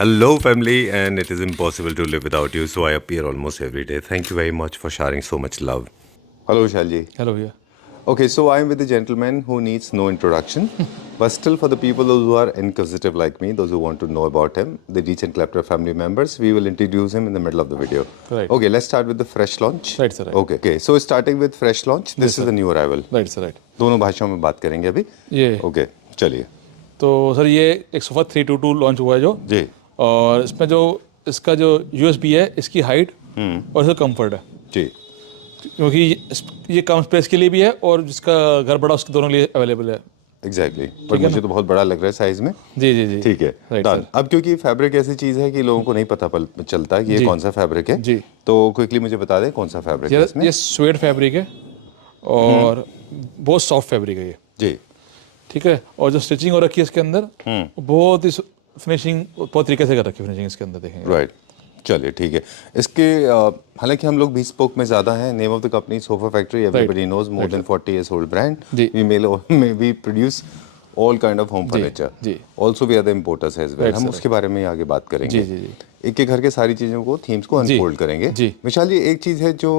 Hello, family, and it is impossible to live without you, so I appear almost every day. Thank you very much for sharing so much love. Hello, Shalji. Hello भैया. Okay, so I'm with a gentleman who needs no introduction, but still, for the people those who are inquisitive like me, those who want to know about him, the Reach and Clapter family members, we will introduce him in the middle of the video. Right. Okay, let's start with the fresh launch. Right, sir. Right. Okay. So starting with fresh launch, this is the new arrival. Right, sir. Right. दोनों भाषाओं में बात करेंगे अभी. ये. Okay, चलिए. तो sir ये एक सोफा 322 लॉन्च हुआ है जो. जी. और इसमें जो इसका जो यूएसपी है, इसकी हाइट और इसका कंफर्ट है. जी. क्योंकि ये कम स्पेस के लिए भी है और जिसका घर बड़ा उसके दोनों के लिए अवेलेबल है. एग्जैक्टली पर मुझे तो बहुत बड़ा लग रहा है साइज में. जी जी जी. ठीक है. Right, अब क्योंकि फैब्रिक ऐसी चीज है कि लोगों को नहीं पता चलता कि ये कौन सा फैब्रिक है. जी. तो क्विकली मुझे बता दें कौन सा फैब्रिक है इसमें. ये स्वेड फैब्रिक है और बहुत सॉफ्ट फैब्रिक है ये. जी. ठीक है. और जो स्टिचिंग हो रखी है इसके अंदर बहुत ही फिनिशिंग बहुत तरीके से कर रखी है. फिनिशिंग इसके अंदर देखेंगे. राइट. चलिए ठीक है. इसके हालांकि हम लोग bespoke में ज़्यादा हैं. Name of the company sofa factory. Everybody knows. More than 40 years old brand. We produce all kind of home furniture. जी. Also we are the importers as well. हम उसके बारे में आगे बात करेंगे. जी जी. एक एक घर के सारी चीज़ों को थीम्स को अनफोल्ड करेंगे. जी. विशाल जी एक चीज़ है जो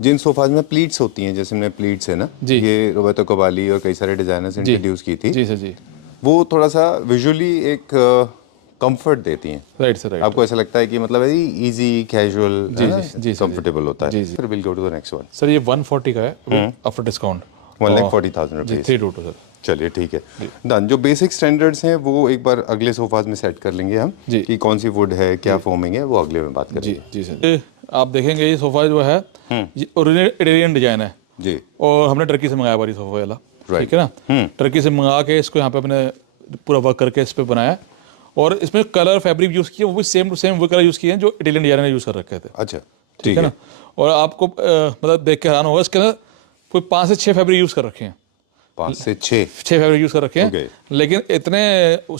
जिन सोफाज में प्लीट्स होती हैं, जैसे हमने प्लीट्स है ना, जी. ये रोबर्टो कबाली और कई सारे डिजाइनर्स इंट्रोड्यूस की थी. जी सर जी. वो थोड़ा सा विजुअली एक कंफर्ट देती हैं. Right sir. राइट. आपको ऐसा लगता है कि मतलब इजी कैजुअल जी, कंफर्टेबल होता है. जी. फिर will go to the next one. Sir ये 140 का है आफ्टर डिस्काउंट. 1,40,000 रुपीज. 322 सर. चलिए ठीक है. डन. जो बेसिक स्टैंडर्ड्स हैं वो एक बार अगले सोफाज में सेट कर लेंगे हम जी. कि कौन सी वुड है, क्या फोमिंग है, वो अगले में बात जी करेंगे. जी सर. आप देखेंगे ये सोफा जो है ये ओरिजिनल इटालियन डिजाइन है जी. और हमने टर्की से मंगाया ये सोफा वाला. ठीक है ना. टर्की से मंगा के इसको यहाँ पे अपने पूरा वर्क करके इस पे बनाया और इसमें कलर फैब्रिक यूज़ किए वो भी सेम टू सेम वो कलर यूज़ किए हैं जो इटालियन डिजाइनर ने यूज़ कर रखे थे. अच्छा ठीक है ना. और आपको मतलब देख के हैरान होगा इसके अंदर कोई 5 से 6 फैब्रिक यूज़ कर रखे हैं. 5 से 6 फैब्रिक यूज़ कर रखे हैं. Okay. लेकिन इतने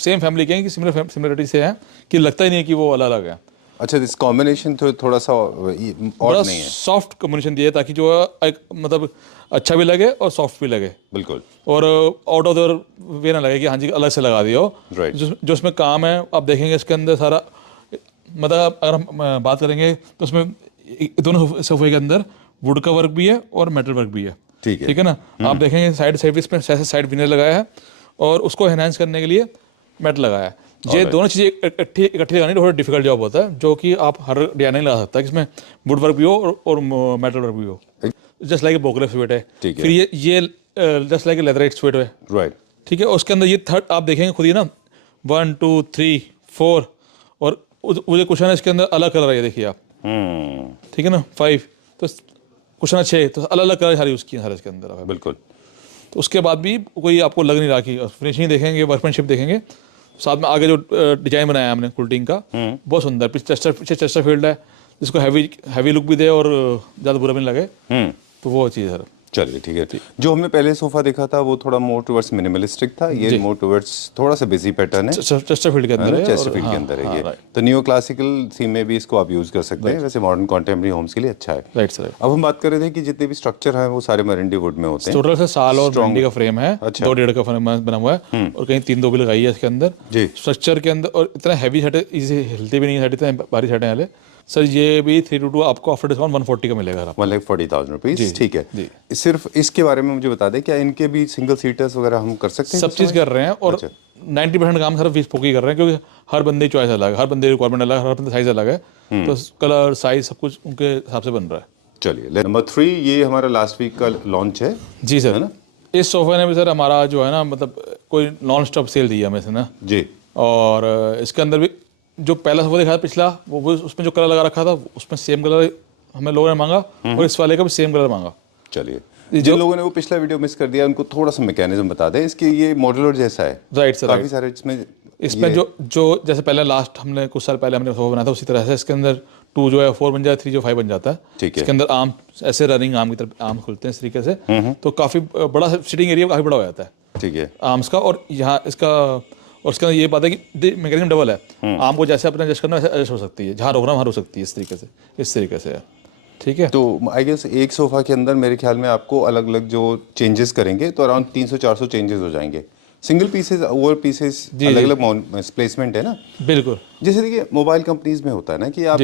सेम फैमिली के हैं कि सिमिलरिटी से हैं कि लगता ही नहीं है कि वो अलग अलग है. अच्छा. दिस कॉम्बिनेशन तो थोड़ा सा और नहीं है. सॉफ्ट कॉम्बिनेशन दिया है ताकि जो एक मतलब अच्छा भी लगे और सॉफ्ट भी लगे. बिल्कुल. और आउट ऑफ द वे ना लगे कि हाँ जी अलग से लगा दिया हो. Right. जो इसमें काम है आप देखेंगे इसके अंदर सारा मतलब अगर हम बात करेंगे तो उसमें दोनों सोफे के अंदर वुड का वर्क भी है और मेटल वर्क भी है. ठीक है ना. आप देखेंगे साइड सर्विस में साइड विनर लगाया है और उसको एनहांस करने के लिए मेटल लगाया है. ये दोनों चीज़ें इकट्ठी लगानी थोड़ा डिफिकल्ट जॉब होता है जो कि आप हर डिजाइन नहीं लगा सकता कि इसमें वुड वर्क भी हो और मेटल वर्क भी हो. जस्ट लाइक बोकलेफ स्वेट है. फिर ये जस्ट लाइक लेदर स्वेट है. राइट. ठीक है. उसके अंदर ये थर्ड आप देखेंगे खुद ही ना 1 2 3 4 और वो जो कुशन है इसके अंदर अलग कलर है. ये देखिए आप. ठीक है ना. 5 तो कुशन 6 तो अलग अलग कलर सारे यूज़ किए सारे इसके अंदर. बिल्कुल. तो उसके बाद भी कोई आपको लग नहीं रहा कि फिनिशिंग देखेंगे वर्कमैनशिप देखेंगे. साथ में आगे जो डिजाइन बनाया हमने कुल्टिंग का बहुत सुंदर. पीछे चेस्टर फील्ड है जिसको हैवी लुक भी दे और ज़्यादा बुरा भी नहीं लगे. तो वो चीज़ है. चलिए ठीक है. जो हमने पहले सोफा देखा था वो थोड़ा मोर टुवर्ड्स मिनिमलिस्टिक था. ये मोर टुवर्ड्स थोड़ा सा बिजी पैटर्न है. चेस्टरफील्ड के अंदर है. चेस्टरफील्ड के अंदर है ये. तो नियो क्लासिकल थीम में भी इसको आप यूज कर सकते हैं. वैसे मॉडर्न कॉन्टेम्पररी होम्स के लिए अच्छा है. Right sir. अब हम बात कर रहे थे कि जितने भी स्ट्रक्चर हैं वो सारे मरंडी वुड में होते हैं. टोटल से साल और मरंडी का फ्रेम है. 2.5 का फ्रेम बना हुआ है और कहीं 3-2 भी लगाई है इसके अंदर स्ट्रक्चर के अंदर. और इतना हैवी सेट है, इजी हिलती भी नहीं है. इतना भारी सेट है वाले. सर ये भी 322 आपको आफ्टर डिस्काउंट 140 का मिलेगा. 1,40,000 रुपीज. ठीक है. सिर्फ इसके बारे में मुझे बता दें क्या इनके भी सिंगल सीटर्स वगैरह हम कर सकते हैं? सब चीज़ कर रहे हैं और 90% काम सिर्फ bespoke ही कर रहे हैं क्योंकि हर बंदे की चॉइस अलग है, हर बंदे की रिक्वायरमेंट अलग है, हर बंदे साइज अलग है. तो कलर साइज सब कुछ उनके हिसाब से बन रहा है. चलिए नंबर 3 ये हमारा लास्ट वीक का लॉन्च है. जी सर. है ना. इस सोफे ने भी सर हमारा जो है ना मतलब कोई नॉन स्टॉप सेल दी है हमें से ना जी. और इसके अंदर भी जो पहला सोफा देखा था पिछला वो उसमें जो कलर लगा रखा था उसमें सेम कलर हमें लोगों ने मांगा और इस वाले का भी सेम कलर मांगा. चलिए जिन लोगों ने वो पिछला वीडियो मिस कर दिया उनको थोड़ा सा मैकेनिज्म बता दें. इसके ये मॉड्यूलर जैसा है. Right sir. काफी सारे इसमें जो जैसे पहले लास्ट हमने कुछ साल पहले हमने सोफा बनाया था उसी तरह से इसके अंदर 2 जो है 4 बन जाता है, 3 जो 5 बन जाता है. इसके अंदर आर्म ऐसे रनिंग आर्म की तरफ आर्म खुलते हैं इस तरीके से. तो काफी बड़ा सिटिंग एरिया काफी बड़ा हो जाता है. ठीक है. आर्म्स का और यहाँ इसका और उसके अंदर ये बात है कि मैकेनिज्म डबल है. आर्म को जैसे अपने एडजस्ट करना वैसे एडजस्ट हो सकती है. जहाँ रोकना वहाँ रोक सकती है. इस तरीके से है. ठीक है. तो आई गेस एक सोफा के अंदर मेरे ख्याल में आपको अलग अलग जो चेंजेस करेंगे तो अराउंड 300-400 चेंजेस हो जाएंगे. सिंगल पीसेस ओवर पीसेस अलग अलग प्लेसमेंट है ना। बिल्कुल, जैसे देखिए मोबाइल कंपनीज में होता है ना कि आप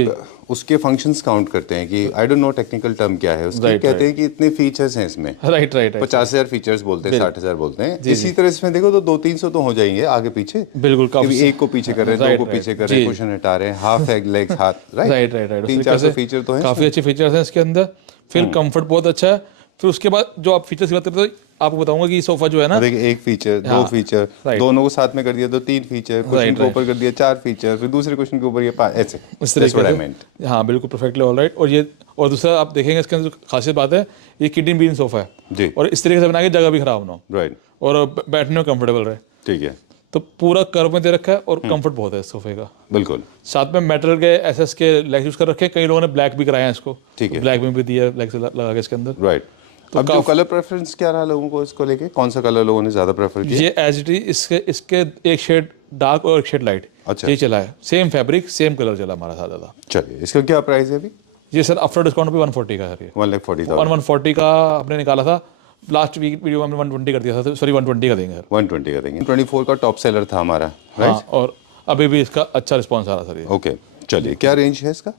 उसके फंक्शंस काउंट करते हैं कि आई डोंट नो टेक्निकल टर्म क्या है उसके, कहते हैं कि इतने फीचर्स हैं इसमें, राइट 50,000 फीचर्स बोलते हैं, 60,000 बोलते हैं। इसी तरह इसमें देखो तो 200-300 तो हो जाएंगे आगे पीछे। बिल्कुल, कभी एक को पीछे कर रहे हैं, दो को पीछे कर रहे हैं, कुशन हटा रहे हैं, हाफ एग लेग्स हाथ, राइट 300-400 फीचर तो है, काफी अच्छे फीचर्स हैं इसके अंदर। फिर कंफर्ट बहुत अच्छा है। फिर उसके बाद जो आप फीचर्स की बात करते हो, आपको बताऊंगा कि सोफा जो है ना, देखिए एक फीचर, दो फीचर, दोनों को साथ में कर दिया तो 3 फीचर, कुशन के ऊपर कर दिया 4 फीचर, फिर दूसरे कुशन के ऊपर ये 5, ऐसे इस तरीके से। हाँ बिल्कुल, परफेक्टली ऑलराइट। और ये और दूसरा आप देखेंगे इसके अंदर जो खासियत बात है, ये किडनी बीन सोफा है जी, और इस तरीके से बना के जगह भी खराब ना हो, राइट, और बैठने में कंफर्टेबल रहे। ठीक है, तो पूरा कर्व में दे रखा है और कंफर्ट बहुत है इस सोफे का। बिल्कुल। साथ में मेटल के एसएस के लेग्स यूज कर रखे हैं, कई लोगों ने ब्लैक भी कराया है इसको, ठीक है, ब्लैक में भी दिया है, ब्लैक से लगा के इसके अंदर, राइट। तो अब जो कलर प्रेफरेंस क्या रहा लोगों को इसको लेके, कौन सा कलर लोगों ने ज्यादा प्रेफर किया? ये एज इट इज इसके एक शेड डार्क और एक शेड लाइट, अच्छा, ये चला है, सेम फैब्रिक सेम कलर चला हमारा साथ ज़्यादा। चलिए, इसका क्या प्राइस है अभी? ये सर आफ्टर डिस्काउंट पे 140 का है। 1,40,000 140 का आपने निकाला था, लास्ट वीक वीडियो में 120 कर दिया था, सॉरी 120 का देंगे सर। 120 का देंगे। 24 का टॉप सेलर था हमारा, हाँ, और अभी भी इसका अच्छा रिस्पॉन्स आ रहा सर ये। ओके, चलिए, क्या रेंज है इसका?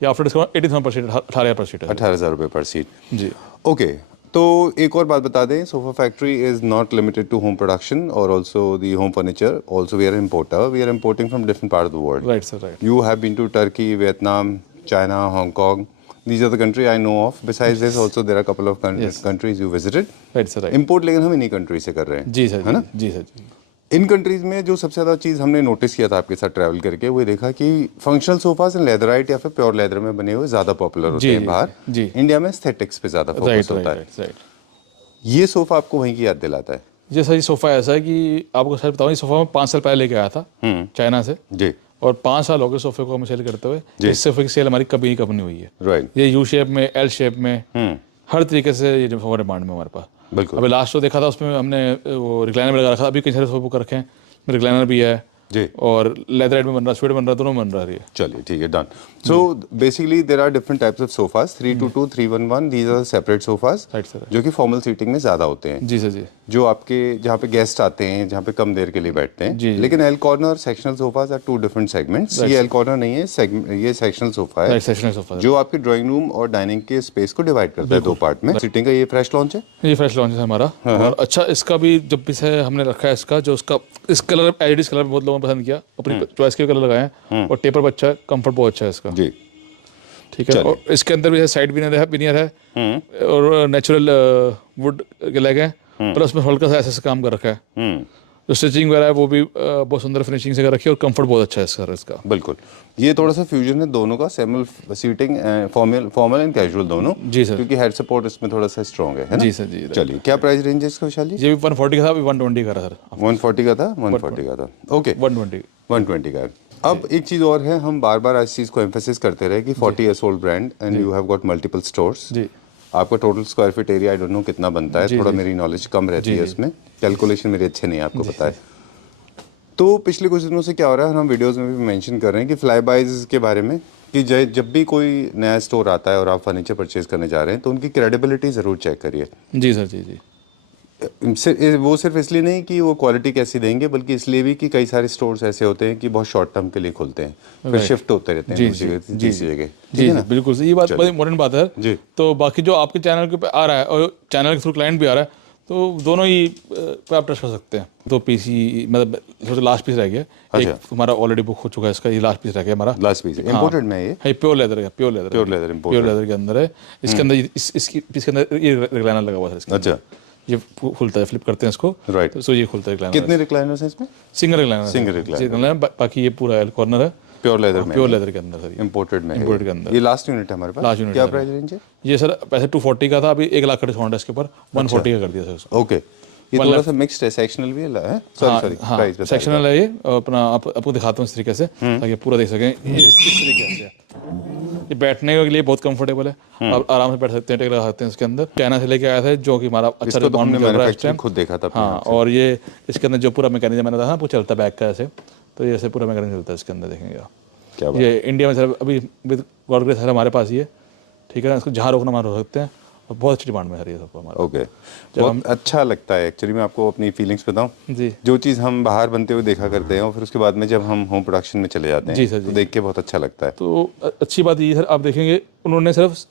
ये आफ्टर डिस्काउंट 18,000 पर सीट, 18,000 पर सीट है। 18,000 रुपये पर सीट जी। ओके, तो एक और बात बता दें, sofa factory is not limited to home production और also the home furniture, also we are importer, we are importing from different part of the world. Right sir, right. You have been to Turkey, Vietnam, China, Hong Kong. These are the countries I know of. Besides this, also there are a couple of countries you visited. Right sir, right. Import लेकिन हम इन्हीं country से कर रहे हैं, जी sir, है ना? जी सर जी। इन कंट्रीज में जो सबसे ज़्यादा चीज़ हमने नोटिस किया था आपके साथ ट्रैवल करके, वो देखा कि फंक्शनल सोफाज लेदराइट या फिर प्योर लेदर में बने हुए ज़्यादा पॉपुलर होते हैं बाहर। जी। इंडिया में एस्थेटिक्स पे ज़्यादा फोकस होता है। राइट। ये सोफा आपको वहीं की याद दिलाता है? ये सर, ये सोफा ऐसा है कि आपको सर बताऊँ, ये सोफा मैं 5 साल पहले लेके आया था चाइना से जी, और 5 साल हो गए सोफे को हमें सेल करते हुए। इस सोफे की सेल हमारी कभी नहीं हुई है। राइट, ये यू शेप में, एल शेप में, हर तरीके से ये सोफा डिमांड में हमारे पास। बिल्कुल। अभी लास्ट जो देखा था उसमें हमने वो रिक्लाइनर में लगा रखा, अभी कई सारे सोफे को रखे हैं, रिक्लाइनर भी है जी, और लेदर में बन रहा, स्वेट बन रहा, दोनों बन रहा है। चलिए, ठीक है, done. So basically there are different types of sofas, 322, 311, these are separate sofas, right sir, जो कि फॉर्मल सीटिंग में ज़्यादा होते हैं। जी सर जी। जो आपके जहाँ पे गेस्ट आते हैं, जहाँ पे कम देर के लिए बैठते हैं। जी। लेकिन L corner sectional sofas are 2 different segments. ये एल कॉर्नर नहीं है, ये सेक्शनल सोफा है, सेक्शनल सोफा जो आपके ड्राइंग रूम और डाइनिंग के स्पेस को डिवाइड करता है 2 पार्ट में। सीटिंग का ये फ्रेश लॉन्च है, ये फ्रेश लॉन्च है हमारा। और अच्छा, इसका भी जब भी से हमने रखा है इसका, जो उसका इस कलर एडिस कलर बहुत लोगों ने पसंद किया, अपनी चॉइस के कलर लगाए हैं, और टेपर अच्छा है, कंफर्ट बहुत अच्छा है इसका जी, ठीक है। और इसके अंदर भी है साइड विनियर है और नेचुरल वुड के लगे हैं, प्लस में हल्का सा ऐसे काम कर रखा है। जो स्टिचिंग वगैरह है वो भी बहुत सुंदर फिनिशिंग से कर रखी है, और कंफर्ट बहुत अच्छा है इसका। बिल्कुल, ये थोड़ा सा फ्यूजन है दोनों का, सेमल सीटिंग, फॉर्मल एंड कैजुअल दोनों। जी सर, क्योंकि हेड सपोर्ट इसमें थोड़ा सा स्ट्रॉन्ग है ना? जी सर जी। चलिए, क्या प्राइस रेंज है इसका विशाल जी? ये भी 140 का था, अभी 120 का रहा सर। 140 का था, 140 का था, ओके, 120 का है। अब एक चीज़ और है, हम बार बार इस चीज़ को एम्फेसिस करते रहे कि 40 years old brand and you have got multiple stores. जी। आपका total square feet area I don't know कितना बनता है, थोड़ा मेरी नॉलेज कम रहती है इसमें, कैलकुलेशन मेरी अच्छे नहीं है, आपको पता है। तो पिछले कुछ दिनों से क्या हो रहा है, हम वीडियोस में भी मेंशन कर रहे हैं कि फ्लाई बाइज के बारे में, कि जब भी कोई नया स्टोर आता है और आप फर्नीचर परचेज करने जा रहे हैं तो उनकी क्रेडिबिलिटी ज़रूर चेक करिए। जी सर जी जी। वो सिर्फ इसलिए नहीं कि वो क्वालिटी कैसी देंगे, बल्कि इसलिए भी कि कई सारे स्टोर्स ऐसे होते हैं कि बहुत शॉर्ट टर्म के लिए खुलते हैं, फिर शिफ्ट होते रहते हैं दूसरी जगह। जी बिल्कुल, ये बात बड़ी इंपॉर्टेंट बात है जी। तो बाकी जो आपके चैनल के पे आ रहा है और चैनल के थ्रू क्लाइंट भी आ रहा है, तो दोनों ही पे आप ट्रस्ट कर सकते हैं। तो पीसी मतलब सबसे लास्ट पीस रह गया, एक हमारा ऑलरेडी बुक हो चुका है, इसका ये लास्ट पीस रह गया हमारा। लास्ट पीस इंपोर्टेड में ये प्योर लेदर है, प्योर लेदर के अंदर है। इसके अंदर इसकी पीस के अंदर ये रिक्लाइनर लगा हुआ है इसके। अच्छा, ये खुलता है, फ्लिप करते हैं इसको, राइट, तो ये खुलता है रिक्लाइनर। कितने रिक्लाइनर्स हैं इसमें? सिंगल रिक्लाइनर, बाकी ये पूरा एल कॉर्नर है, प्योर लेदर में, प्योर लेदर के अंदर सर, इंपोर्टेड में, इंपोर्टेड के अंदर। ये लास्ट यूनिट है हमारे पास। लास्ट यूनिट क्या प्राइस रेंज है ये सर? पैसे 240 का था, अभी 1 लाख का डिस्काउंट है इसके ऊपर, 140 का कर दिया सर। ओके, ये थोड़ा सा मिक्स्ड है, सेक्शनल भी है, सॉरी प्राइस बता, सेक्शनल है ये। अपना आपको दिखाता हूँ इस तरीके से ताकि पूरा देख सकें। ये इस तरीके से ये बैठने के लिए बहुत कंफर्टेबल है, आप आराम से बैठ सकते हैं, टेक लगा सकते हैं इसके अंदर। चाइना से लेके आया था, जो कि हमारा अच्छा रिस्पॉन्स मिल रहा है इस टाइम, खुद देखा था। हाँ, और ये इसके अंदर जो पूरा मैकेनिज्म मैंने था ना, वो चलता है बैक का ऐसे, तो ये ऐसे पूरा मैकेनिज्म चलता है इसके अंदर, देखेंगे आप। ये इंडिया में सर अभी विद गॉड ग्रेस सर हमारे पास ही है, ठीक है ना। इसको जहाँ रोकना वहाँ रोक सकते हैं, और बहुत अच्छी डिमांड में है सर ये सोफा हमारा। ओके, बहुत अच्छा लगता है एक्चुअली। मैं आपको अपनी फीलिंग्स बताऊं जी, जो चीज़ हम बाहर बनते हुए देखा करते हैं और फिर उसके बाद में जब हम होम प्रोडक्शन में चले जाते हैं जी सर, तो जी। देख के बहुत अच्छा लगता है। तो अच्छी बात ये है सर, आप देखेंगे उन्होंने सिर्फ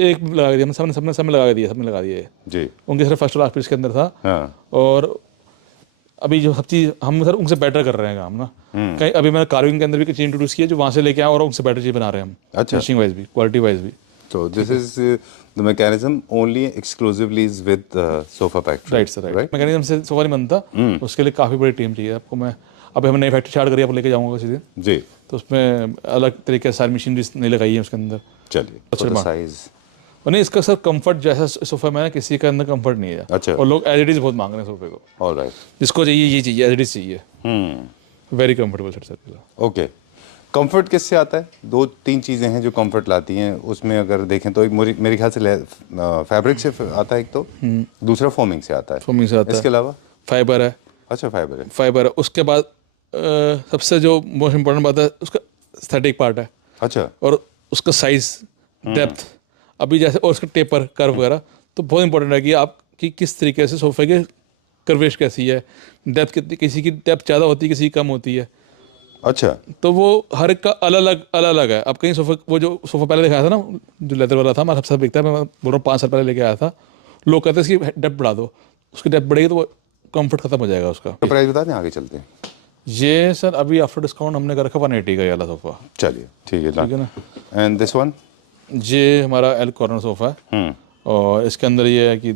एक लगा दिया, सबने लगा दिया, सबने लगा दिया है। जी उनके सिर्फ फर्स्ट और लास्ट पीस के अंदर था। हाँ और अभी जो सब चीज़ हम सर उनसे बेटर कर रहे हैं काम ना। कहीं अभी मैंने कार्विंग के अंदर भी कुछ चीज़ इंट्रोड्यूस किया जो वहाँ से लेके आए और उनसे बेटर चीज़ बना रहे हैं हम, अच्छा। फिनिशिंग वाइज भी, क्वालिटी वाइज भी। So this is the mechanism only exclusively is with Sofa Factory. Right sir, right. Mechanism से सोफा नहीं बनता, उसके लिए काफ़ी बड़ी टीम चाहिए आपको। मैं अभी हम नई फैक्ट्री स्टार्ट करी, आपको लेके जाऊँगा किसी दिन, जी तो उसमें अलग तरीके से सारी मशीनरी नहीं लगाई है उसके अंदर। चलिए, अच्छा, for the size. और नहीं, इसका सर कंफर्ट जैसा सोफा में है, किसी के अंदर कंफर्ट नहीं है। अच्छा। और लोग एज इट इज़ बहुत मांग रहे हैं सोफे को, All right. जिसको चाहिए ये चाहिए, एज इट इज़ चाहिए। Very comfortable sir. Okay, comfort किससे आता है? दो तीन चीज़ें हैं जो कंफर्ट लाती हैं। उसमें अगर देखें तो एक मेरे ख्याल से फैब्रिक से आता है एक तो, दूसरा फोमिंग से आता है। फोमिंग से आता है, इसके अलावा फाइबर है। अच्छा, फाइबर है। फाइबर है, उसके बाद सबसे जो मोस्ट इम्पोर्टेंट बात है उसका एस्थेटिक पार्ट है, अच्छा, और उसका साइज, डेप्थ। अभी जैसे और उसका टेपर, कर्व वगैरह, तो बहुत इंपॉर्टेंट है कि आप कि किस तरीके से सोफे के कर्वेश कैसी है, डेप्थ कितनी, किसी की डेप्थ ज़्यादा होती है, किसी की कम होती है। अच्छा, तो वो हर एक का अलग अलग है। अब कहीं सोफा, वो जो सोफा पहले दिखाया था ना, जो लेदर वाला था, हमारा सबसे बिकता है, मैं बोल रहा हूँ 5 साल पहले लेके आया था, लोग कहते हैं इसकी डेप्थ बढ़ा दो, उसकी डेप्थ बढ़ेगी तो वो कंफर्ट खत्म हो जाएगा उसका। तो प्राइस बता दें, आगे चलते हैं। ये सर अभी आफ्टर डिस्काउंट हमने कर रखा 180 का ये वाला सोफा। चलिए ठीक ठीक है है। ना। And this one? ये हमारा एल कॉर्नर सोफा है, और इसके अंदर ये है कि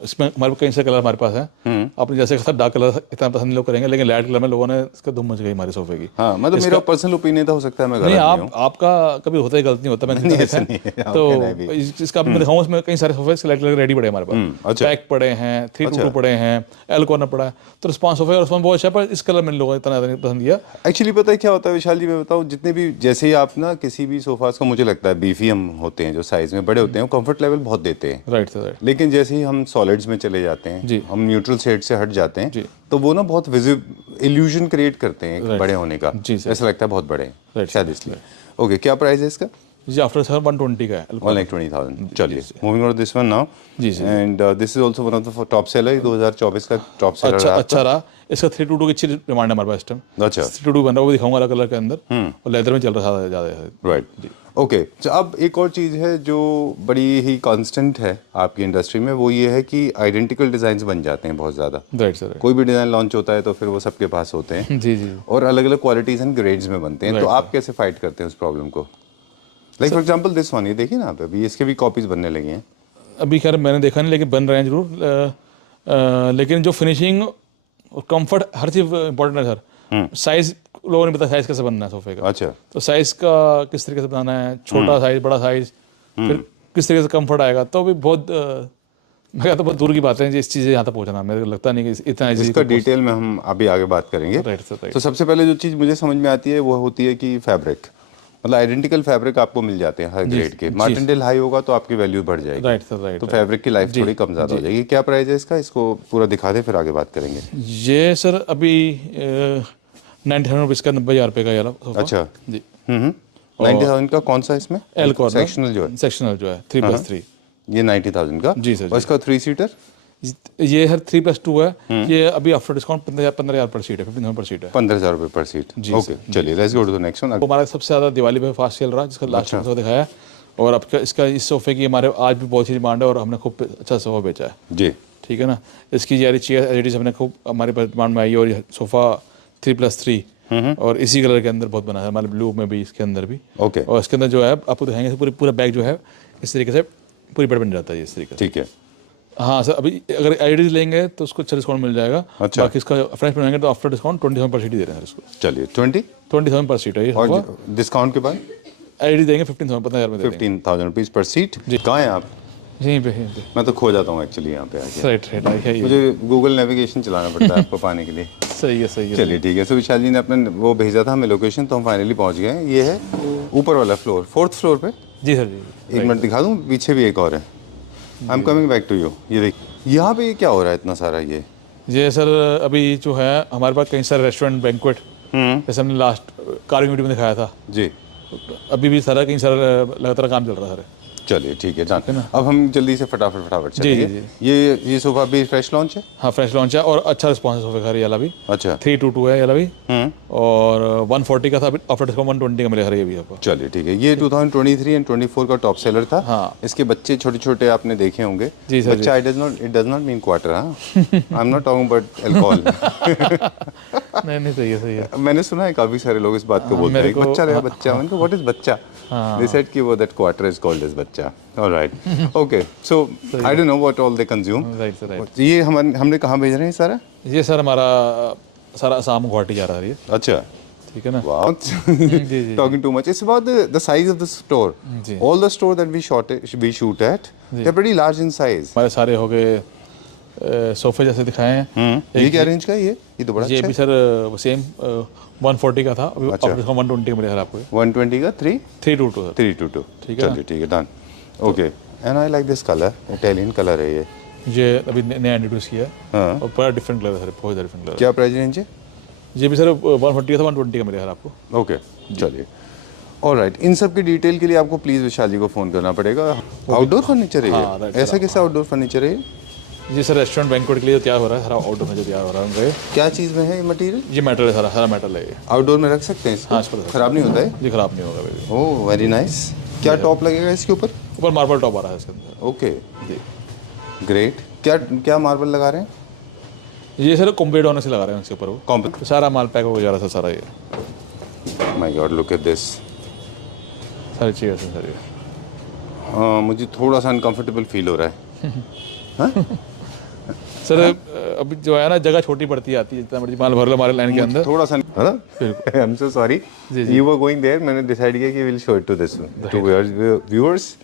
इसमें हमारे कई सारे कलर हमारे पास हैं। आपने जैसे कहा डार्क कलर इतना पसंद नहीं लोग करेंगे, लेकिन लाइट कलर में लोगों ने इसका धूम मच गई हमारे सोफे की। हाँ, मतलब मेरा पर्सनल ओपिनियन था, हो सकता है मैं नहीं, गलत नहीं हूँ। आपका कभी होता है, गलत नहीं होता, मैंने देखा है। तो इसका भी मैं दिखाऊँ, इसमें कई सारे सोफे लाइट कलर रेडी पड़े हमारे पास। अच्छा। बैक पड़े हैं, 322 पड़े हैं, एल कॉर्नर पड़ा है। तो रिस्पॉन्स सोफे का रिस्पॉन्स बहुत अच्छा है, पर इस कलर में लोगों ने इतना ज़्यादा नहीं पसंद किया। एक्चुअली पता है क्या होता है विशाल जी, मैं बताऊँ, जितने भी जैसे ही आप ना किसी भी सोफास को, मुझे लगता है बीफीएम होते हैं जो साइज में बड़े होते हैं, वो कंफर्ट लेवल बहुत देते हैं। Right sir, right. लेकिन जैसे ही हम सॉलिड्स में चले जाते हैं, जी। हम न्यूट्रल शेड से हट जाते जी। हैं, तो वो ना बहुत इल्यूजन क्रिएट करते हैं एक बड़े होने का। जी सर। ऐसा लगता है बहुत बड़े हैं, राइट शायद इसलिए। ओके, क्या प्राइस है इसका? जी आफ्टर सर 120 का है। 1,20,000। चलिए, moving on this one now. जी sir. And this is also one of the top seller, 2024 का टॉप सेलर अच्छा, रहा। अच्छा रहा। इसका 322 की अच्छी डिमांड है हमारे पास इस टाइम। अच्छा, 322 बन रहा है, वो दिखाऊंगा अलग कलर के अंदर, और लेदर में चल रहा था ज़्यादा। राइट। ओके, तो अब एक और चीज़ है जो बड़ी ही कांस्टेंट है आपकी इंडस्ट्री में, वो ये है कि आइडेंटिकल डिज़ाइंस बन जाते हैं बहुत ज़्यादा। Right sir. कोई भी डिज़ाइन लॉन्च होता है तो फिर वो सबके पास होते हैं, जी जी। और अलग अलग क्वालिटीज़ एंड ग्रेड्स में बनते हैं। तो आप कैसे फाइट करते हैं उस प्रॉब्लम को? Like for example this one, ये देखिए ना आप, अभी इसके भी कॉपीज बनने लगी हैं। अभी खैर मैंने देखा नहीं, लेकिन बन रहे हैं जरूर। लेकिन जो फिनिशिंग और कंफर्ट, हर चीज़ इंपॉर्टेंट है सर। साइज लोगों ने पता साइज कैसे बनना है सोफे का। अच्छा, तो साइज का किस तरीके से बनाना है, छोटा साइज, बड़ा साइज, फिर किस तरीके से कंफर्ट आएगा, तो भी बहुत मैं कहता बहुत दूर की बात है जिस चीज़ें यहाँ तक पहुँचना। मेरे को लगता नहीं कि इतना ईजी। इसका डिटेल में हम अभी आगे बात करेंगे। Right sir, right. तो सबसे पहले जो चीज़ मुझे समझ में आती है वो होती है कि फैब्रिक, मतलब आइडेंटिकल फैब्रिक आपको मिल जाते हैं हर ग्रेड के। मार्टिनडेल हाई होगा तो आपकी वैल्यू बढ़ जाएगी। Right sir, right. तो फैब्रिक की लाइफ थोड़ी कम ज़्यादा हो जाएगी। क्या प्राइस है इसका? इसको पूरा दिखा दें फिर आगे बात करेंगे। ये सर अभी 90,000 रुपीज़ का, 90,000 रुपये का ये वाला सोफा। अच्छा, जी। 90,000 का कौन सा इसमें? एल कॉर्नर सेक्शनल जो है, सेक्शनल जो है 3+3। ये 90,000 का। जी सर, और इसका 3 सीटर? ये हर 3+2 है। ये अभी आफ्टर डिस्काउंट 15,000 पर सीट है, 15,000 पर सीट है। 15,000 रुपये पर सीट। ओके, चलिए let's go to the next one. वो हमारा सबसे ज़्यादा दिवाली पे फास्ट चल रहा है, जिसका लास्ट सोफा दिखाया है। और अब इसका इस सोफे की हमारे आज भी बहुत ही डिमांड है, और हमने खूब अच्छा सोफा बेचा है। जी, ठीक है ना। इसकी यारी चेयर एडिटीज हमने खूब हमारे पास डिमांड में आई है, और ये सोफा 3+3 और इसी कलर के अंदर बहुत बना है, हमारे ब्लू में भी, इसके अंदर भी। ओके, और इसके अंदर जो है आपको दिखाएंगे पूरा बैग जो है इस तरीके से पूरी बेड बन जाता है इस तरीके से। ठीक है। हाँ सर, अभी अगर एडिटीज लेंगे तो उसको अच्छा डिस्काउंट मिल जाएगा। अच्छा। बाकी इसका फ्रेश बनाएंगे तो आफ्टर डिस्काउंट 27 पर सीट ही दे रहे हैं सर इसको। चलिए 27 पर सीट है ये सोफा। और डिस्काउंट के बाद एडिटीज देंगे 15,000 में दे देंगे। 15,000 रुपीज़ पर सीट। कहाँ हैं आप? यहीं पे मैं तो खो जाता हूँ एक्चुअली यहाँ पे आके। राइट। मुझे गूगल नेविगेशन चलाना पड़ता है आपको पाने के लिए। सही है। चलिए ठीक है। सो विशाल जी ने अपने वो भेजा था हमें लोकेशन, तो हम फाइनली पहुँच गए हैं। ये है ऊपर वाला फ्लोर, 4th फ्लोर पे। जी सर, जी। एक मिनट दिखा दूँ, पीछे भी एक और है। I am coming back to you. ये देखिए यहाँ पे ये क्या हो रहा है इतना सारा? ये सर अभी जो है हमारे पास कई सारे रेस्टोरेंट बैंक्वेट, जैसे हमने लास्ट कार्विंग वीडियो में दिखाया था जी, अभी भी सारा कहीं सारा लगातार काम चल रहा है सर। चलिए ठीक है डन। अब हम जल्दी से फटाफट चलेंगे। जी। ये सोफा भी फ्रेश लॉन्च है? हाँ फ्रेश लॉन्च है और अच्छा रिस्पॉन्स है सोफे का ये वाला भी। अच्छा 322 है ये वाला भी। और 140 का था, अभी आफ्टर डिस्काउंट 120 का मिलेगा ये भी आपको। चलिए ठीक है। ये 2023 एंड 24 का टॉप सेलर था। हाँ। इसके बच्चे छोटे छोटे आपने देखे होंगे। जी सर। बच्चा it does not mean quarter. हाँ, I am not talking about alcohol. नहीं सही है। मैंने सुना है काफी सारे लोग इस बात को बोलते हैं, बच्चा रहा बच्चा, मतलब व्हाट इज बच्चा? दे सेड कि वो that quarter is called as बच्चा। Alright okay, so I don't know what all they consume. Right sir right. ये हमने कहाँ भेज रहे हैं सारा? ये सर हमारा सारा आसाम गुवाहाटी जा रहा है ये। अच्छा ठीक है ना। Wow. Talking too much. It's about the size of the store. Ji. All the store that we shoot at, they're pretty large in size. हमारे सारे हो गए सोफे जैसे दिखाए हैं। ये क्या रेंज का है ये तो बड़ा ये अच्छा भी सर सेम 140 का था, अभी अच्छा। आफ्टर डिस्काउंट 120 का मिलेगा आपको। 120 का 322 सर। 322। ठीक है ना? चलिए ठीक है done. Okay and I like this colour, Italian colour है ये। ये अभी नया इंट्रोड्यूस किया है। हाँ। और बड़ा डिफरेंट कलर है सर, बहुत डिफरेंट कलर। क्या प्राइस रेंज है? ये भी सर 140 का था, 120 का मिलेगा आपको। ओके चलिए ऑलराइट। इन सब की डिटेल के लिए आपको प्लीज़ विशाल जी को फ़ोन करना पड़ेगा। आउटडोर फर्नीचर है हाँ, ये? right, ऐसा कैसा आउटडोर फर्नीचर है ये? जी सर रेस्टोरेंट बैंक्वेट के लिए तैयार हो रहा है, सारा आउटडोर में जो तैयार हो रहा है उनका। क्या चीज़ में है ये मटीरियल? ये मेटल है, सारा मेटल है ये। आउटडोर में रख सकते हैं इसको? हाँ, इस पर खराब नहीं होता है? जी खराब नहीं होगा भाई। Oh very nice. क्या टॉप लगेगा इसके ऊपर? ऊपर मार्बल टॉप आ रहा है इसके अंदर। ओके जी ग्रेट। क्या मार्बल लगा रहे हैं? ये सर कॉम्पेड होने से लगा रहे हैं इसके ऊपर वो। कॉम्प तो सारा माल पैक हो जा रहा था सारा ये। My God look at this. सारी चीज़ें सर ये। मुझे थोड़ा सा अनकंफर्टेबल फील हो रहा है। हाँ? सर अभी जो है ना जगह छोटी पड़ती आती है, जितना मर्जी माल भर लो हमारे लाइन के अंदर। थोड़ा सा है ना? I am so sorry. You were going there, मैंने डिसाइड किया कि will show it to this two viewers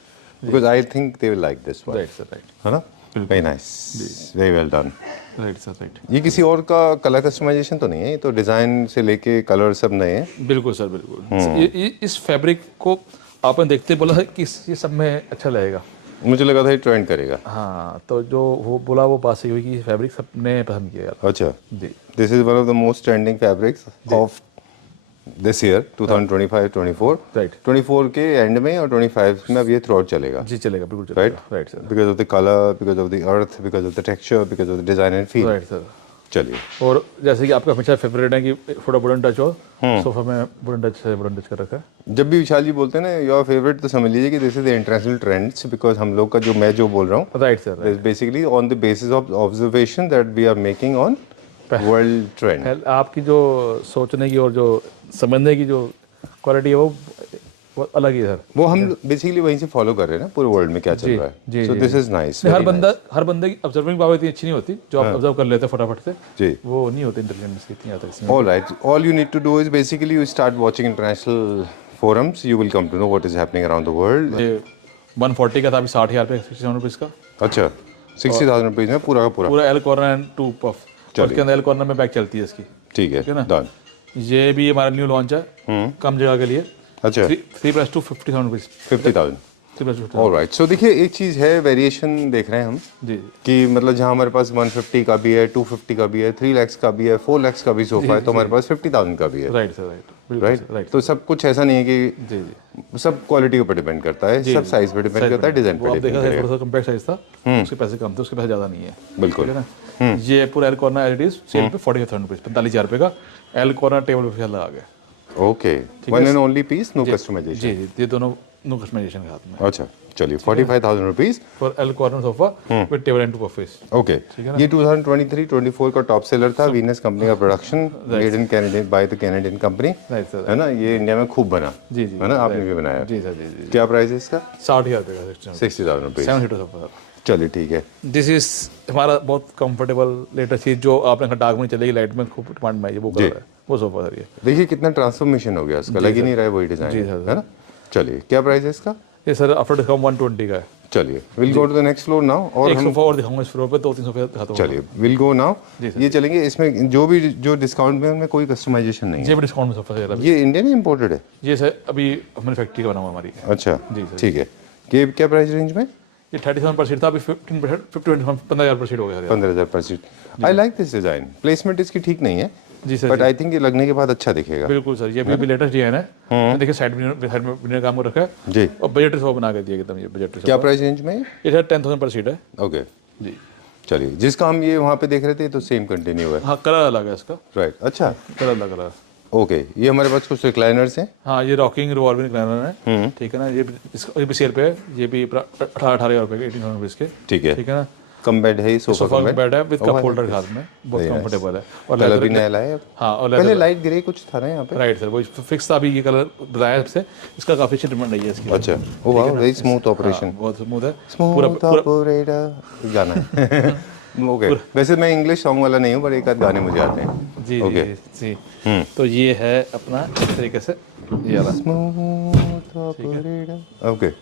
because I think they will like this one. Right sir right. है ना? Very nice, very well done. Right sir right. ये किसी और का colour customization तो नहीं है? ये तो डिज़ाइन से लेके कलर सब नए हैं। बिल्कुल सर बिल्कुल। ये इस फैब्रिक को आपने देखते बोला है कि ये सब में अच्छा लगेगा। मुझे लगा था ये ट्रेंड करेगा। हाँ तो जो वो बोला वो बात सही हुई कि फैब्रिक सबने पसंद किया यार। अच्छा जी। This is one of the most trending fabrics of this year 2025-24। Right. 24 के एंड में और 25 में अब ये थ्रू आउट चलेगा। जी चलेगा बिल्कुल राइट चलेगा। Right sir. Because of the colour, because of the earth, because of the texture, because of the design and feel. Right sir. चलिए और जैसे कि आपका हमेशा फेवरेट है कि थोड़ा वुडन टच हो, सोफा में वुडन टच कर रखा है। जब भी विशाल जी बोलते हैं ना योर फेवरेट, तो समझ लीजिए कि this is the international trends, because हम लोग का मैं जो बोल रहा हूँ right sir. Basically on the basis of observation that we are making on world trend. आपकी जो सोचने की और जो समझने की जो क्वालिटी है वो अलग ही है सर। वो हम बेसिकली वहीं से फॉलो कर रहे हैं ना पूरे वर्ल्ड में क्या चल रहा है। So this is nice. हर बंदे की ऑब्जर्विंग पावर इतनी अच्छी नहीं होती जो आप ऑब्जर्व कर लेते हैं फटाफट से। जी वो नहीं होती इंटेलिजेंस इतनी आता है। Alright, all you need to do is basically you start watching international forums, you will come to know what is happening around the world. ये 140 का था, अभी 60,000 रुपये 60,000 रुपीज़ का। अच्छा 60,000 रुपीज़ में पूरा का पूरा एल कॉर्नर एंड 2 पफ। उसके अंदर एल कॉर्नर में बैग चलती है इसकी। ठीक है ना? डन। ये भी हमारा न्यू लॉन्च है कम जगह के लिए। अच्छा 3+2 50,000 रुपीज़। 50,000। ऑलराइट, सो देखिए एक चीज़ है, वेरिएशन देख रहे हैं हम जी कि मतलब जहाँ हमारे पास 150 का भी है, 250 का भी है, 3 lakhs का भी है, 4 lakhs का भी सोफा है, तो हमारे पास 50,000 का भी है। Right sir right. राइट, तो सब कुछ ऐसा नहीं है कि जी जी सब क्वालिटी के ऊपर डिपेंड करता है, सब साइज पे डिपेंड करता है, डिजाइन पे आप डिपेंड देखा करेगा। थोड़ा सा कम्पैक्ट साइज था, उसके पैसे कम थे, उसके पैसे ज़्यादा नहीं है। बिल्कुल ठीक है ना। ये पूरा L corner L it is sale पे 45,000 रुपीज़, 45,000 रुपये का एल कॉर्नर टेबल पे लगा गया। Okay, one and only piece, no customization. जी जी, ये दोनों नो कस्टमाइजेशन के साथ में। अच्छा चलिए 45,000 rupees for L corner sofa with table and 2 puffs. Okay, ये 2023-24 का टॉप सेलर था, वीनस कंपनी का production, made in Canadian by the Canadian company, right sir. है ना। ये इंडिया में खूब बना, जी जी, है ना, आपने भी बनाया। जी सर जी जी। क्या प्राइस है इसका? 60,000 रुपये का 60,000 रुपीज़। 7 seater sofa. चलिए ठीक है। दिस इज हमारा बहुत कंफर्टेबल लेटेस्ट चीज जो आपने डार्क में चलेगी, लाइट में खूब डिमांड में है, वो कर रहा है वो सोफा सर। ये देखिए कितना ट्रांसफॉर्मेशन हो गया उसका, लग ही नहीं रहा है वही डिजाइन, है ना। चलिए क्या प्राइस है इसका? ये सर आफ्टर डिस्काउंट 120 का है। चलिए will go to the next floor now. और एक सोफा और दिखाऊंगा इस फ्लोर पे, 2-3 सोफे दिखाता हूँ। चलिए विल गो नाउ, ये चलेंगे। इसमें जो डिस्काउंट में उनमें कोई कस्टमाइजेशन नहीं है। ये भी डिस्काउंट में सोफा है। ये इंडियन इंपोर्टेड है? ये सर अभी हमारी फैक्ट्री का बना हुआ हमारी। अच्छा जी सर। ठीक है। क्या प्राइस रेंज में? ये 37 पर सीट था, अभी 15,000 पर सीट हो गया। 15,000 पर seat. I like this design. Placement इसकी ठीक नहीं है, जी सर, बट आई थिंक ये लगने के बाद अच्छा दिखेगा। बिल्कुल सर, ये भी लेटेस्ट डिजाइन है। देखिए साइड में काम कर रखा है जी। और बजट सोफा बना के दिया एकदम, ये बजट क्या प्राइस रेंज में? ये सर 10,000 पर सीट है ओके जी। चलिए, जिसका हम ये वहाँ पे देख रहे थे तो सेम कंटिन्यू है। हाँ, कलर अलग है इसका, राइट, अच्छा कलर अलग है। ओके, ये हमारे पास कुछ रिक्लाइनर्स हैं। हाँ, ये रॉकिंग रिवॉल्विंग रिक्लाइनर है, ठीक है ना। ये भी सेल पे है, ये भी 18,000 रुपये के, 18,000 रुपीज़ के, ठीक है ठीक है ना। कम बेड है, सोफा बेड है विद कप होल्डर साथ में, बहुत कंफर्टेबल है। और कलर भी नया लाया है। हाँ, और पहले लाइट ग्रे कुछ था ना यहाँ पे। राइट सर, वो फिक्स था, अभी ये कलर बताया सबसे, इसका काफ़ी अच्छी ट्रीटमेंट रही है इसकी। अच्छा, ओ वाह, वेरी स्मूथ ऑपरेशन। बहुत स्मूथ है, स्मूथ ऑपरेटर गाना है। ओके, वैसे मैं इंग्लिश सॉन्ग वाला नहीं हूँ, पर एक आध गाने मुझे आते हैं। जी जी जी। तो ये है अपना इस तरीके से ये वाला smooth operator. Okay,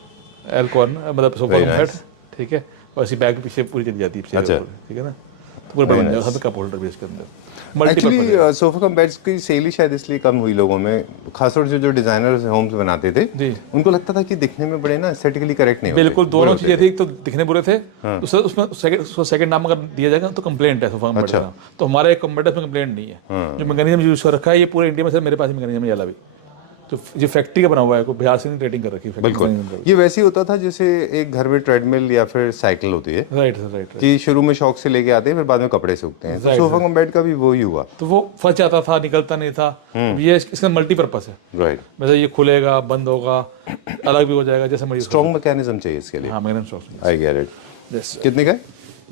L corner, मतलब सोफा हेड, ठीक है। और ऐसी बैग पीछे पूरी चली जाती है पीछे, अच्छा, ठीक है ना। तो पूरा बन जाएगा, सब कप होल्डर भी इसके अंदर। एक्चुअली सोफा कम बेड्स की सेल ही शायद इसलिए कम हुई लोगों में, खासतौर से जो डिजाइनर्स होम्स बनाते थे जी, उनको लगता था कि दिखने में बड़े ना एस्थेटिकली करेक्ट नहीं होते। बिल्कुल, दोनों चीजें थी, एक तो दिखने बुरे थे, तो सर उसमें सेकंड नाम अगर दिया जाएगा तो कंप्लेंट है सोफा कम बेड का। तो हमारे एक कम बेड में कंप्लेंट नहीं है। जो मैकेनिज्म यूज कर रखा है ये पूरे इंडिया में, सर मेरे पास मैकेनिज्म है भी, तो ये फैक्ट्री का बना हुआ है, कोई बिहार से नहीं रेटिंग कर रखी है। बिल्कुल, ये वैसे ही होता था जैसे एक घर में ट्रेडमिल या फिर साइकिल होती है। Right sir, right. कि शुरू में शौक से लेके आते हैं, फिर बाद में कपड़े सूखते हैं। तो सोफा कम बेड का भी वही हुआ, तो वो फंस जाता था, निकलता नहीं था। ये इसका मल्टीपर्पज है, राइट। वैसे ये खुलेगा, बंद होगा, अलग भी हो जाएगा, जैसे मर्जी। स्ट्रॉन्ग मैकेनिज्म चाहिए इसके लिए। हाँ, mechanism strong. I get it. कितने का है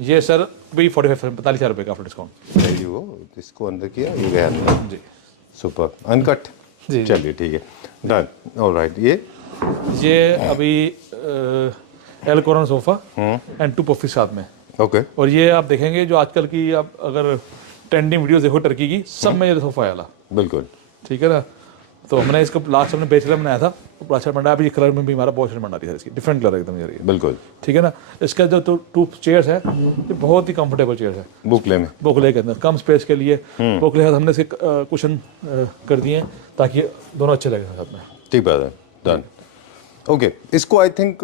ये सर? भी 45,000 रुपये का आफ्टर डिस्काउंट। वो इसको अंदर किया, ये गया अंदर जी, सुपर अनकट जी। चलिए ठीक है, डन, ऑलराइट। ये अभी L corner sofa and 2 puffy साथ में। ओके, और ये आप देखेंगे जो आजकल की, आप अगर ट्रेंडिंग वीडियोस देखो टर्की की, सब में ये सोफा आया, बिल्कुल ठीक है ना। तो हमने इसको लास्ट हमने बेच कलर बनाया था, वो अच्छा बन रहा है। अभी कलर में भी हमारा बहुत अच्छा बन रही है, इसकी डिफरेंट कलर एकदम ये, बिल्कुल, ठीक है ना। इसका जो 2 चेयर्स है, ये बहुत ही कंफर्टेबल चेयर्स है। बोखले के अंदर कम स्पेस के लिए बोखले हमने इसके कुशन कर दिए हैं ताकि दोनों अच्छे लगे साथ में। ठीक बात है, डन। ओके, इसको आई थिंक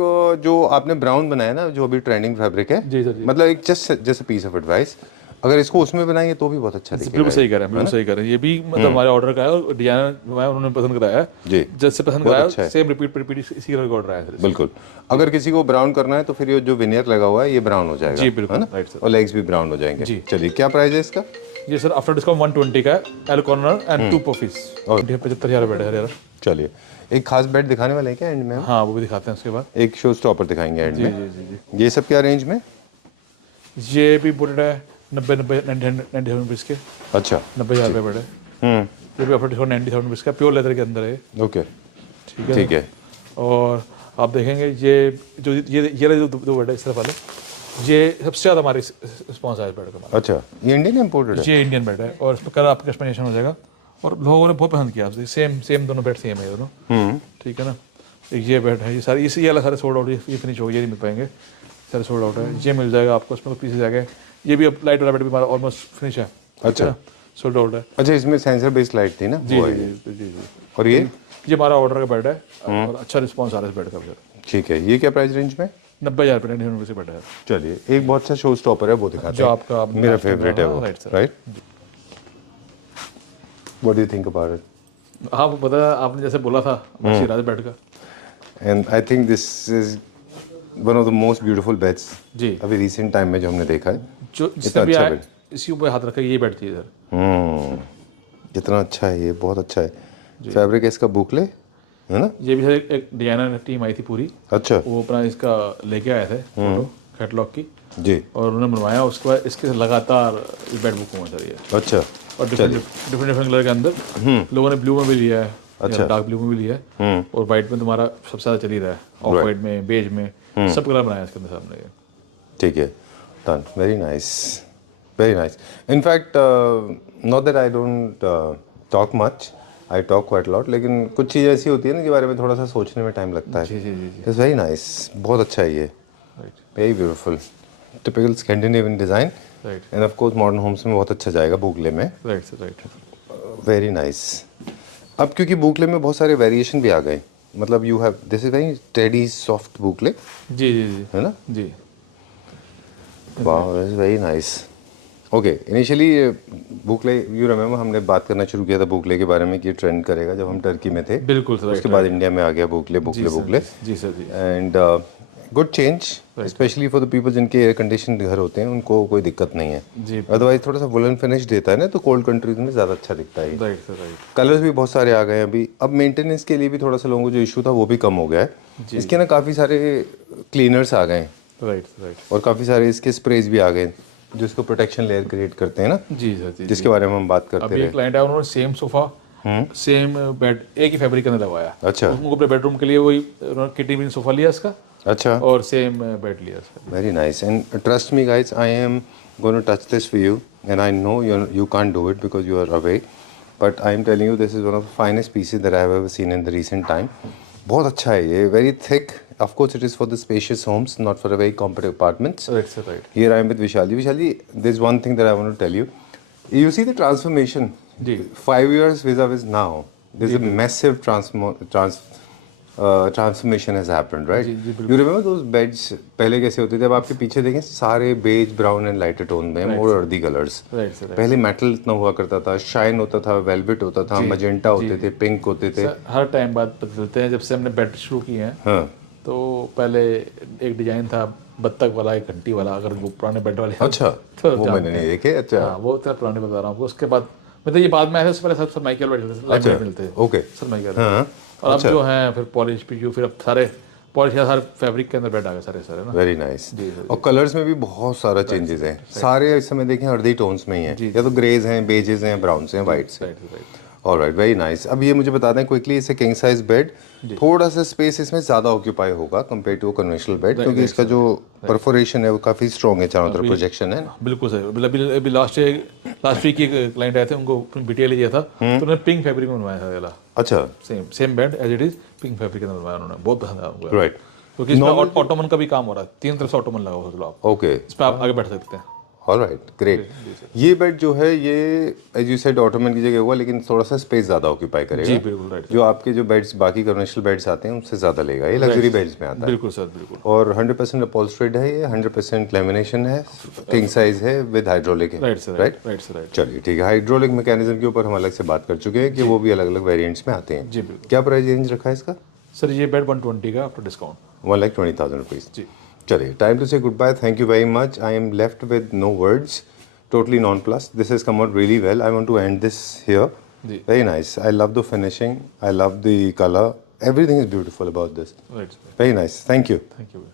जो आपने ब्राउन बनाया ना, जो अभी ट्रेंडिंग फैब्रिक है, जी सर, जी। मतलब एक जस्ट पीस ऑफ एडवाइस, अगर इसको उसमें बनाएंगे तो भी बहुत अच्छा दिखेगा। बिल्कुल सही कह रहे हैं, बिल्कुल सही कह रहे हैं। ये भी मतलब हमारे ऑर्डर का है और डिजाइनर उन्होंने पसंद कराया है जी, जैसे पसंद कराया, सेम रिपीट इसी कलर का ऑर्डर आया है। बिल्कुल, अगर किसी को ब्राउन करना है तो फिर ये जो विनियर लगा हुआ है ये ब्राउन हो जाएगा। जी बिल्कुल, राइट सर। और लेग्स भी ब्राउन हो जाएंगे जी। चलिए, क्या प्राइस है इसका? ये सर आफ्टर डिस्काउंट 120 का है, L corner and 2 puffies, 75,000 bed है। चलिए, एक खास बेड दिखाने वाले हैं क्या एंड में? हाँ, वो भी दिखाते हैं उसके बाद। एक शो स्टॉपर दिखाएंगे एंड में। जी जी जी। ये सब क्या रेंज में? ये भी बुलेट है 90,000 रुपीज़ के। अच्छा, 90,000 रुपये बेड है। ये भी आफ्टर डिस्काउंट 90,000 रुपीज़ का, प्योर लेदर के अंदर है। ओके, ठीक है, ठीक है। और आप देखेंगे ये जो ये दो बेड है इस तरफ वाले, ये सबसे ज़्यादा हमारे रिस्पॉन्स आया बेड का। अच्छा, ये इंडियन इम्पोर्टेड है? ये इंडियन बेड है और इस पर कलर आपका कस्टमाइजेशन हो जाएगा और लोगों ने बहुत पसंद किया। सेम दोनों बेड सेम है दोनों, ठीक है ना। एक ये बेड है, ये सारी ये वाला सारे सोल्ड आउट, ये फिनिश हो, ये नहीं मिल पाएंगे, सारे सोल्ड आउट है। ये मिल जाएगा आपको, उसमें पीसेज आ गए। ये भी अब लाइट वाला बेड भी हमारा ऑलमोस्ट फिनिश है। अच्छा, सोल्ड आउट है। अच्छा, इसमें सेंसर बेस्ड लाइट थी ना? जी जी जी जी जी। और ये हमारा ऑर्डर का बेड है और अच्छा रिस्पॉन्स आ रहा है इस बेड का। ठीक है, ये क्या प्राइस रेंज में? 90,000 रुपये 90 रुपये बेड है। चलिए, एक बहुत सा शो स्टॉपर है वो दिखाते हैं, जो आपका मेरा फेवरेट है वो, right? What do you think about it? हाँ, वो पता है, आपने जैसे बोला था शिराज बेड का, and I think this is one of the most beautiful beds जी अभी रिसेंट टाइम में जो हमने देखा है। जो जिसने भी आया इसी ऊपर हाथ रखा, ये बेड चाहिए सर। कितना अच्छा है ये, बहुत अच्छा है। फैब्रिक है इसका बुकले, है ना? ये भी सर एक डिजाइनर टीम आई थी पूरी। अच्छा, वो अपना इसका लेके आए थे फोटो कैटलॉग की जी, और उन्होंने बनवाया। उसके बाद इसके लगातार बेड बुक हुआ सर ये। अच्छा, और डिफरेंट कलर के अंदर लोगों ने ब्लू में भी लिया है, अच्छा, डार्क ब्लू में भी लिया है, और वाइट में तुम्हारा सबसे ज़्यादा चल ही रहा है, ऑफ वाइट में, बेज में, सब कलर बनाया इसके अंदर सामने। ठीक है, done, very nice, very nice. In fact, not that I don't talk much, I talk quite a lot, लेकिन कुछ चीज़ ऐसी होती है ना, के बारे में थोड़ा सा सोचने में टाइम लगता है। जी जी जी। It's very nice, बहुत अच्छा है ये, very beautiful, typical Scandinavian design, and of course modern homes में बहुत अच्छा जाएगा बुकले में। राइट। Very nice। अब क्योंकि बुकले में बहुत सारे वेरिएशन भी आ गए, मतलब you have this is very steady soft बुकले, जी जी जी, है ना? जी। Wow, it's very nice। Okay initially boucle you remember हमने बात करना शुरू किया था बुकले के बारे में कि ट्रेंड करेगा जब हम टर्की में थे। बिल्कुल सर, उसके बाद इंडिया में आ गया बुकले जी सर जी। And good change specially for the people जिनके एयर कंडीशन घर होते हैं उनको कोई दिक्कत नहीं है जी। अदरवाइज थोड़ा सा वुलन फिनिश देता है ना तो कोल्ड कंट्रीज में ज़्यादा अच्छा दिखता है। Right sir right. कलर्स भी बहुत सारे आ गए हैं अभी। अब मेंटेनेंस के लिए भी थोड़ा सा लोगों को जो इशू था वो भी कम हो गया है। इसके ना काफ़ी सारे क्लीनर्स आ गए हैं। Right right. और काफ़ी सारे इसके स्प्रेज भी आ गए जो इसको प्रोटेक्शन लेयर क्रिएट करते हैं ना। जी सर जी। जिसके बारे में हम बात करते अभी एक क्लाइंट है उन्होंने सेम सोफा सेम बेड एक ही फैब्रिक के अंदर लगवाया। अच्छा। उनको अपने बेडरूम के लिए वही किटी बिन सोफा लिया इसका। अच्छा। और सेम बेड लिया इसका। Very nice and trust me guys I am going to touch this for you and I know you can't do it because you are away but I am telling you this is one of the finest pieces that I have ever seen in the recent time. बहुत अच्छा है ये very thick. Of course it is for the spacious homes not for the very compact apartments. Right sir right. Here I am with Vishali. Vishali, there's one thing that I want to tell you. You see the transformation. Ji. 5 years vis-a-vis now. There's a massive transformation has happened, right? You remember those beds? पहले कैसे होते थे? अब आपके पीछे देखें सारे beige, brown and lighter tone में और अर्दी कलर्स। Right sir. पहले मेटल इतना हुआ करता था, शाइन होता था, वेलवेट होता था, मजेंटा होते थे, पिंक होते थे। हर टाइम बाद बदलते हैं। जब से हमने बेड शुरू किए हैं हाँ। तो पहले एक डिजाइन था बत्तख वाला, एक घंटी वाला, अगर वो पुराने बेड वाले। अच्छा। तो वो मैंने नहीं देखे। अच्छा। हाँ वो इतना पुराने बता रहा हूँ आपको। उसके बाद मतलब ये बाद में आया, उससे पहले सब सरमाइकल बेड मिलते थे, लाइट बेड मिलते थे। ओके। सरमाइकल। हाँ। और अब जो है फिर पॉलिश पीयू, फिर अब सारे पॉलिश या सारे फैब्रिक के अंदर बेड आ गए सारे सारे ना। Very nice. और कलर्स में भी बहुत सारा चेंजेस हैं। सारे इस समय देखें अर्दी टोन्स में ही हैं, या तो ग्रेज हैं, बेजेस हैं, ब्राउन्स हैं, वाइट्स हैं। Alright, very nice. अब ये मुझे बता दें क्विकली, इसे किंग साइज बेड, थोड़ा सा स्पेस इसमें ज़्यादा ऑक्यूपाई होगा कंपेयर टू कन्वेंशनल बेड, क्योंकि इसका जो परफोरेशन है वो काफ़ी स्ट्रॉन्ग है, चारों तरफ प्रोजेक्शन है। बिल्कुल सर। अभी लास्ट वीक एक क्लाइंट आए थे, उनको बिटिया लिया था तो उन्होंने पिंक फैब्रिक में बनवाया था वाला। अच्छा। Same bed as it is pink fabric के अंदर बनवाया उन्होंने। बहुत पसंद आया उनको। राइट। क्योंकि इसमें ऑटोमन का भी काम हो रहा है, 3 तरफ से ऑटोमन लगा हुआ है। ओके। इस पर आप आगे बैठ सकते हैं। Alright, great. ये बेड जो है ये एज यू सेड ऑटोमन की जगह हुआ, लेकिन थोड़ा सा स्पेस ज़्यादा ऑक्यूपाई करेगा। जी बिल्कुल राइट। जो आपके जो बेड्स बाकी कन्वेंशनल बेड्स आते हैं उनसे ज़्यादा लेगा। ये लग्जरी बेड्स में आता है। बिल्कुल सर बिल्कुल। और 100% अपॉल्स्ट्रेड है ये, 100% लेमिनेशन है, किंग साइज है विद हाइड्रोलिक है। Right sir right. चलिए ठीक है। हाइड्रोलिक मैकेनिज्म के ऊपर हम अलग से बात कर चुके हैं कि वो भी अलग अलग वेरिएंट्स में आते हैं। जी बिल्कुल। क्या प्राइस रेंज रखा है इसका? सर ये बेड 120 का आफ्टर डिस्काउंट। 1,20,000 रुपीज़। जी। चलिए, time to say goodbye. Thank you very much. I am left with no words, totally nonplussed. This has come out really well. I want to end this here. Very nice. I love the finishing. I love the color. Everything is beautiful about this. Right. Very nice. Thank you. Thank you.